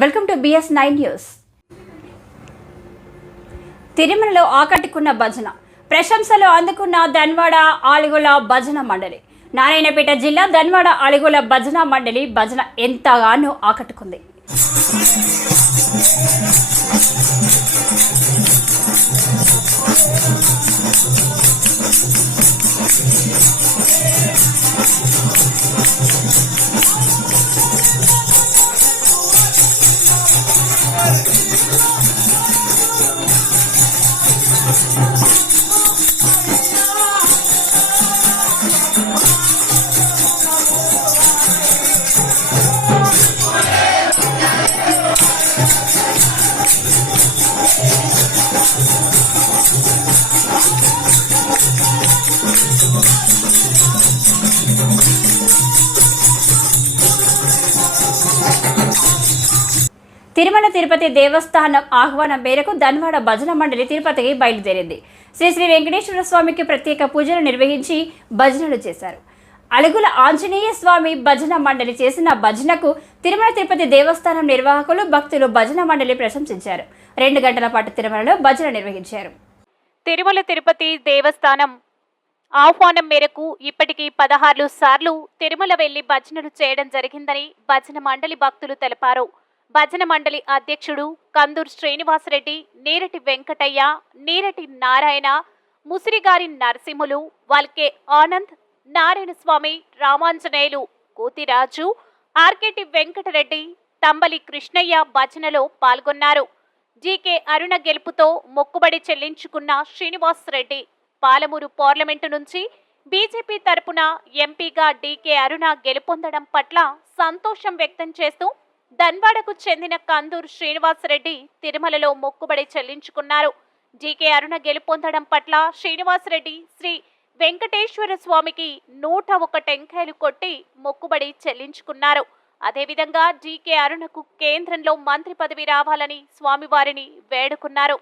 Welcome to BS9 news. తిరుమలలో ఆకట్టుకున్న భజన, ప్రశంసలు అందుకున్న ధన్వాడ ఆలిగొల భజన మండలి. నారాయణపేట జిల్లా ధన్వాడ ఆలిగొల భజన మండలి భజన ఎంతగానో ఆకట్టుకుంది. తిరుమల తిరుపతి దేవస్థానం ఆహ్వానం మేరకు ధన్వాడ భజన మండలి తిరుపతికి బయలుదేరింది. శ్రీ వెంకటేశ్వర స్వామికి ప్రత్యేక పూజలు నిర్వహించి భజనలు చేశారు. అలుగుల ఆంజనేయ స్వామి భజన మండలి చేసిన భజనకు తిరుమల తిరుపతి దేవస్థానం నిర్వాహకులు, భక్తులు భజన మండలి ప్రశంసించారు. 2 గంటల పాటు తిరుమలలో భజన నిర్వహించారు. తిరుమల తిరుపతి దేవస్థానం ఆహ్వానం మేరకు ఇప్పటికీ 16 సార్లు తిరుమల వెళ్లి భజనలు చేయడం జరిగిందని భజన మండలి భక్తులు తెలిపారు. భజన మండలి అధ్యక్షుడు కందూర్ శ్రీనివాసరెడ్డి, నీరటి వెంకటయ్య, నీరటి నారాయణ, ముసిరిగారి నరసింహులు, వాల్కే ఆనంద్, నారాయణ స్వామి, రామాంజనేయులు, కోతిరాజు, ఆర్కేటి వెంకటరెడ్డి, తంబలి కృష్ణయ్య భజనలో పాల్గొన్నారు. జీకే అరుణ గెలుపుతో మొక్కుబడి చెల్లించుకున్న శ్రీనివాసరెడ్డి పాలమూరు పార్లమెంటు నుంచి బీజేపీ తరపున ఎంపీగా డీకే అరుణ గెలుపొందడం పట్ల సంతోషం వ్యక్తం చేస్తూ ధన్వాడకు చెందిన కందూర్ శ్రీనివాసరెడ్డి తిరుమలలో మొక్కుబడి చెల్లించుకున్నారు. జీకే అరుణ గెలుపొందడం పట్ల శ్రీనివాసరెడ్డి శ్రీ వెంకటేశ్వర స్వామికి 101 టెంకాయలు కొట్టి మొక్కుబడి చెల్లించుకున్నారు. అదేవిధంగా జీకే అరుణకు కేంద్రంలో మంత్రి పదవి రావాలని స్వామివారిని వేడుకున్నారు.